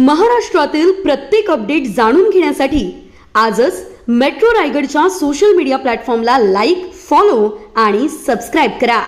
महाराष्ट्रातील प्रत्येक अपडेट जाणून घेण्यासाठी आजच मेट्रो रायगडच्या सोशल मीडिया प्लॅटफॉर्मला लाईक फॉलो आणि सबस्क्राईब करा.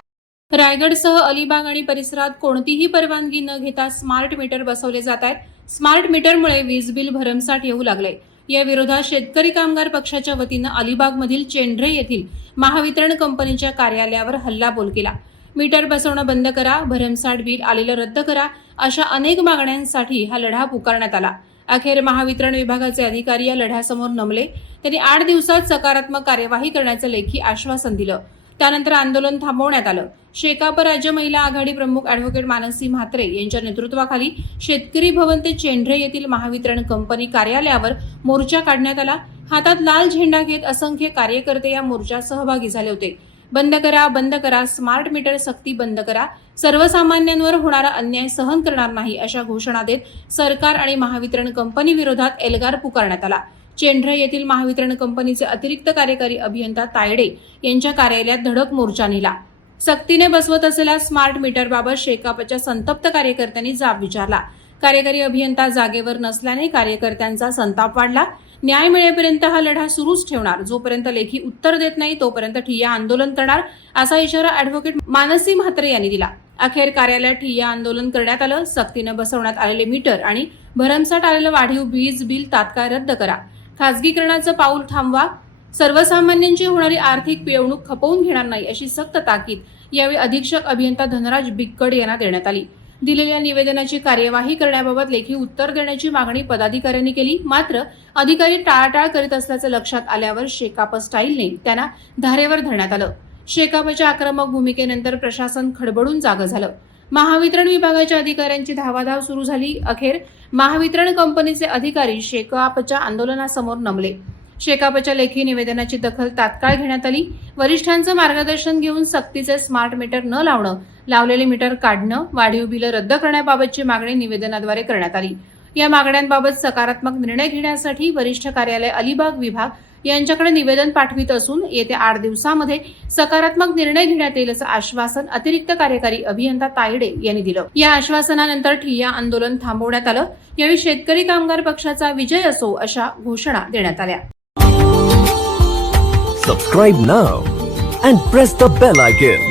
रायगडसह अलिबाग आणि परिसरात कोणतीही परवानगी न घेता स्मार्ट मीटर बसवले जात आहेत. स्मार्ट मीटरमुळे वीज बिल भरमसाठ येऊ लागले. या विरोधात शेतकरी कामगार पक्षाच्या वतीनं अलिबागमधील चेंढरे येथील महावितरण कंपनीच्या कार्यालयावर हल्लाबोल केला. मीटर बसवणं बंद करा भरमसाठ बिल आलेलं रद्द करा अशा अनेक मागण्यांसाठी हा लढा पुकारण्यात आला. अखेर महावितरण विभागाचे अधिकारी या लढ्यासमोर नमले. त्यांनी आठ दिवसात सकारात्मक कार्यवाही करण्याचं लेखी आश्वासन दिलं. त्यानंतर आंदोलन थांबवण्यात आलं. शेकाप राज्य महिला आघाडी प्रमुख अॅडव्होकेट मानसी म्हात्रे यांच्या नेतृत्वाखाली शेतकरी भवन ते चेंढरे येथील महावितरण कंपनी कार्यालयावर मोर्चा काढण्यात आला. हातात लाल झेंडा घेत असंख्य कार्यकर्ते या मोर्चात सहभागी झाले होते. बंद करा बंद करा स्मार्ट मीटर सक्ती बंद करा. सर्वसामान्यांवर होणारा अन्याय सहन करणार नाही अशा घोषणा देत सरकार आणि महावितरण कंपनी विरोधात एल्गार पुकारण्यात आला. चेंढ्र येथील महावितरण कंपनीचे अतिरिक्त कार्यकारी अभियंता तायडे यांच्या कार्यालयात धडक मोर्चा नेला. सक्तीने बसवत असलेल्या स्मार्ट मीटरबाबत शेकापच्या संतप्त कार्यकर्त्यांनी जाब विचारला. कार्यकारी अभियंता जागेवर नसल्याने कार्यकर्त्यांचा संताप वाढला. न्याय मिळेपर्यंत हा लढा सुरूच ठेवणार. जोपर्यंत लेखी उत्तर देत नाही तोपर्यंत ठिय्या आंदोलन करणार असा इशारा अॅडव्होकेट मानसी म्हात्रे यांनी दिला. अखेर कार्यालयात ठिय्या आंदोलन करण्यात आलं. सक्तीनं बसवण्यात आलेले मीटर आणि भरमसाठ आलेलं वाढीव वीज बिल तात्काळ रद्द करा. खासगीकरणाचं पाऊल थांबवा. सर्वसामान्यांची होणारी आर्थिक पिळवणूक खपवून घेणार नाही अशी सक्त ताकीद यावेळी अधीक्षक अभियंता धनराज बिक्कड यांना देण्यात आली. दिलेल्या निवेदनाची कार्यवाही करण्याबाबत लेखी उत्तर देण्याची मागणी पदाधिकाऱ्यांनी केली. मात्र अधिकारी टाळाटाळ करीत असल्याचं लक्षात आल्यावर शेकाप स्टाईलने त्यांना धारेवर धरण्यात आलं. शेकापच्या आक्रमक भूमिकेनंतर प्रशासन खडबडून जागं झालं. महावितरण विभागाच्या अधिकाऱ्यांची धावाधाव सुरू झाली. अखेर महावितरण कंपनीचे अधिकारी शेकापच्या आंदोलनासमोर नमले. शेकापच्या लेखी निवेदनाची दखल तात्काळ घेण्यात आली. वरिष्ठांचं मार्गदर्शन घेऊन सक्तीचे स्मार्ट मीटर न लावणं लावलेले मीटर काढणं वाढीव बिलं रद्द करण्याबाबतची मागणी निवेदनाद्वारे करण्यात आली. या मागण्यांबाबत सकारात्मक निर्णय घेण्यासाठी वरिष्ठ कार्यालय अलिबाग विभाग यांच्याकडे निवेदन पाठवित असून येत्या आठ दिवसामध्ये सकारात्मक निर्णय घेण्यात येईल असं आश्वासन अतिरिक्त कार्यकारी अभियंता तायडे यांनी दिलं. या आश्वासनानंतर ठिय्या आंदोलन थांबवण्यात आलं. यावेळी शेतकरी कामगार पक्षाचा विजय असो अशा घोषणा देण्यात आल्या. Subscribe now and press the bell icon